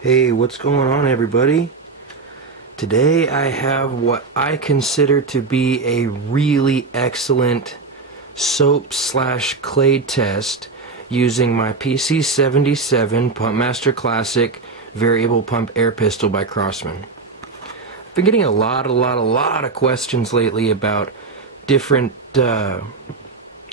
Hey, what's going on, everybody? Today I have what I consider to be a really excellent soap/clay test using my PC77 Pumpmaster Classic Variable Pump Air Pistol by CROSMAN. I've been getting a lot of questions lately about different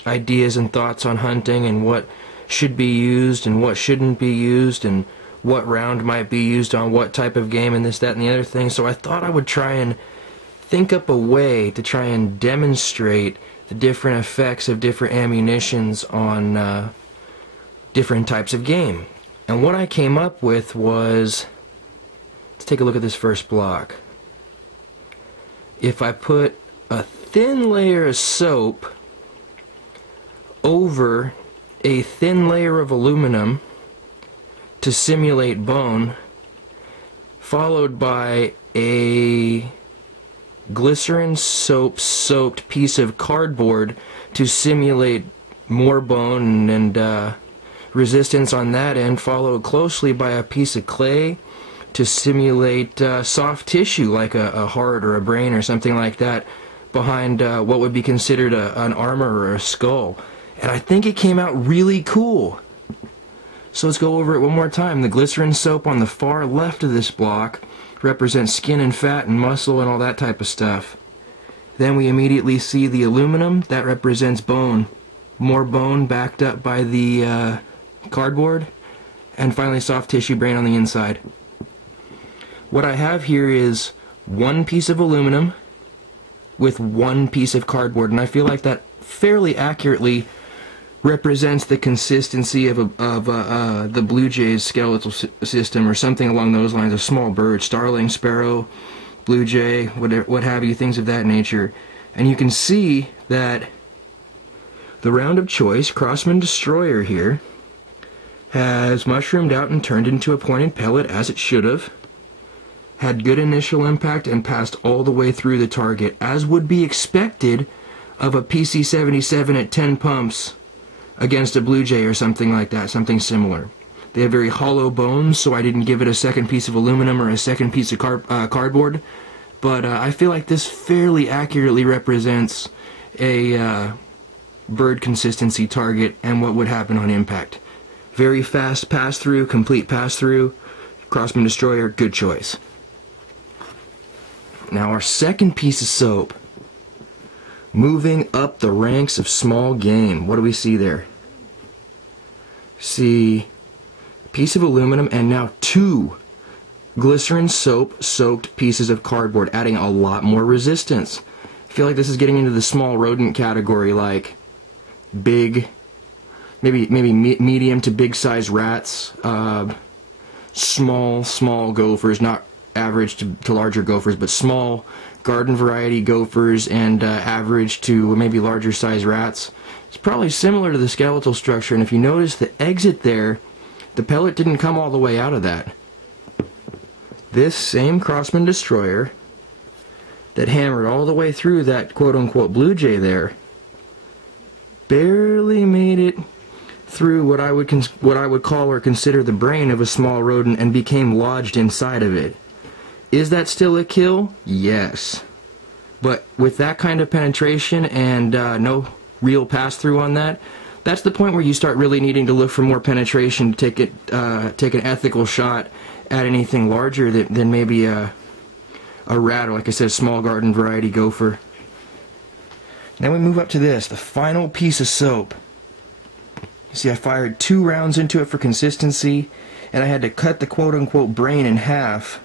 ideas and thoughts on hunting and what should be used and what shouldn't be used and what round might be used on what type of game and this, that, and the other thing. So I thought I would try and think up a way to try and demonstrate the different effects of different ammunitions on different types of game. And what I came up with was, let's take a look at this first block. If I put a thin layer of soap over a thin layer of aluminum to simulate bone, followed by a glycerin soap soaked piece of cardboard to simulate more bone and resistance on that end, followed closely by a piece of clay to simulate soft tissue like a heart or a brain or something like that behind what would be considered an armor or a skull. And I think it came out really cool. So let's go over it one more time. The glycerin soap on the far left of this block represents skin and fat and muscle and all that type of stuff. Then we immediately see the aluminum. That represents bone. More bone backed up by the cardboard. And finally soft tissue brain on the inside. What I have here is one piece of aluminum with one piece of cardboard. And I feel like that fairly accurately represents the consistency of the blue jay's skeletal system or something along those lines. A small bird, starling, sparrow, blue jay, what have you, things of that nature. And you can see that the round of choice, CROSMAN Destroyer here, has mushroomed out and turned into a pointed pellet as it should have, had good initial impact and passed all the way through the target, as would be expected of a PC77 at 10 pumps against a blue jay or something like that, something similar. They have very hollow bones, so I didn't give it a second piece of aluminum or a second piece of cardboard, but I feel like this fairly accurately represents a bird consistency target and what would happen on impact. Very fast pass-through, complete pass-through, CROSMAN Destroyer, good choice. Now our second piece of soap, moving up the ranks of small game. What do we see there? See a piece of aluminum and now two glycerin soap soaked pieces of cardboard, adding a lot more resistance. I feel like this is getting into the small rodent category, like big, maybe medium to big size rats, small gophers, not average to larger gophers, but small garden variety gophers and average to maybe larger size rats. It's probably similar to the skeletal structure, and if you notice the exit there, the pellet didn't come all the way out of that. This same CROSMAN Destroyer that hammered all the way through that quote-unquote blue jay there barely made it through what I would call or consider the brain of a small rodent and became lodged inside of it. Is that still a kill? Yes. But with that kind of penetration and no real pass-through on that, that's the point where you start really needing to look for more penetration to take an ethical shot at anything larger than maybe a rat or, like I said, a small garden variety gopher. Then we move up to this, the final piece of soap. You see, I fired 2 rounds into it for consistency, and I had to cut the quote-unquote brain in half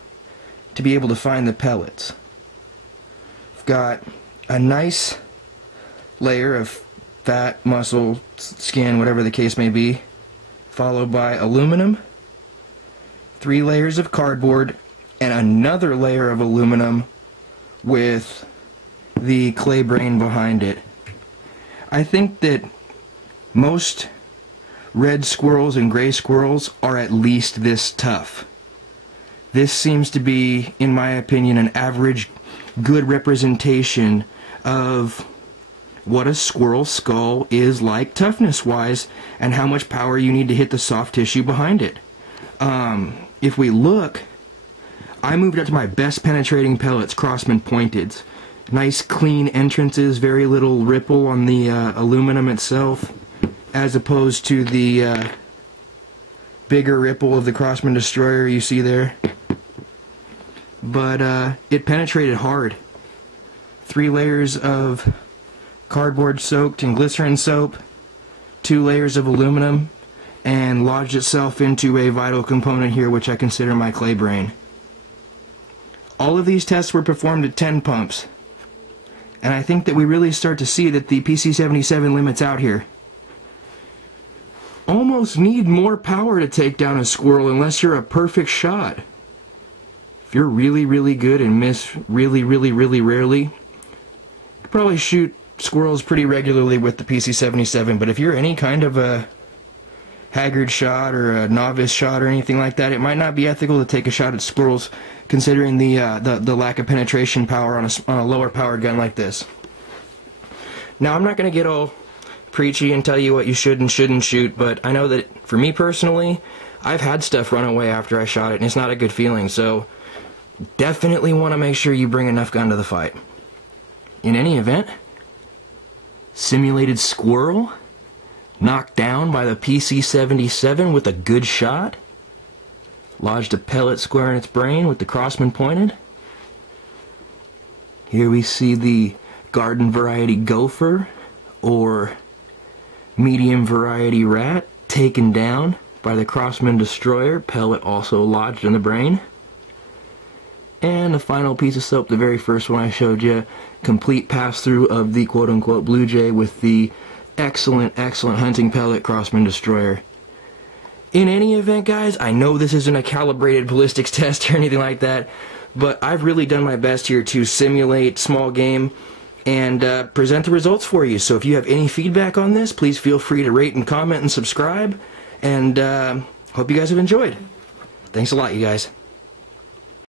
to be able to find the pellets. I've got a nice layer of fat, muscle, skin, whatever the case may be, followed by aluminum, 3 layers of cardboard, and another layer of aluminum with the clay brain behind it. I think that most red squirrels and gray squirrels are at least this tough. This seems to be, in my opinion, an average good representation of what a squirrel skull is like toughness-wise and how much power you need to hit the soft tissue behind it. if we look, I moved up to my best penetrating pellets, CROSMAN pointeds. Nice clean entrances, very little ripple on the aluminum itself, as opposed to the bigger ripple of the CROSMAN Destroyer you see there. But it penetrated hard. 3 layers of cardboard soaked in glycerin soap, 2 layers of aluminum, and lodged itself into a vital component here, which I consider my clay brain. All of these tests were performed at 10 pumps, and I think that we really start to see that the PC77 limits out here. Almost need more power to take down a squirrel unless you're a perfect shot. If you're really, really good and miss really, really, really rarely, you could probably shoot squirrels pretty regularly with the PC77, but if you're any kind of a haggard shot or a novice shot or anything like that, it might not be ethical to take a shot at squirrels considering the lack of penetration power on a lower powered gun like this. Now, I'm not going to get all preachy and tell you what you should and shouldn't shoot, but I know that for me personally, I've had stuff run away after I shot it, and it's not a good feeling, so definitely want to make sure you bring enough gun to the fight. In any event, simulated squirrel knocked down by the PC77 with a good shot, lodged a pellet square in its brain with the CROSMAN pointed. Here we see the garden variety gopher or medium variety rat taken down by the CROSMAN Destroyer, pellet also lodged in the brain. And the final piece of soap, the very first one I showed you, complete pass-through of the quote-unquote Blue Jay with the excellent, excellent hunting pellet CROSMAN Destroyer. In any event, guys, I know this isn't a calibrated ballistics test or anything like that, but I've really done my best here to simulate small game and present the results for you. So if you have any feedback on this, please feel free to rate and comment and subscribe, and hope you guys have enjoyed. Thanks a lot, you guys.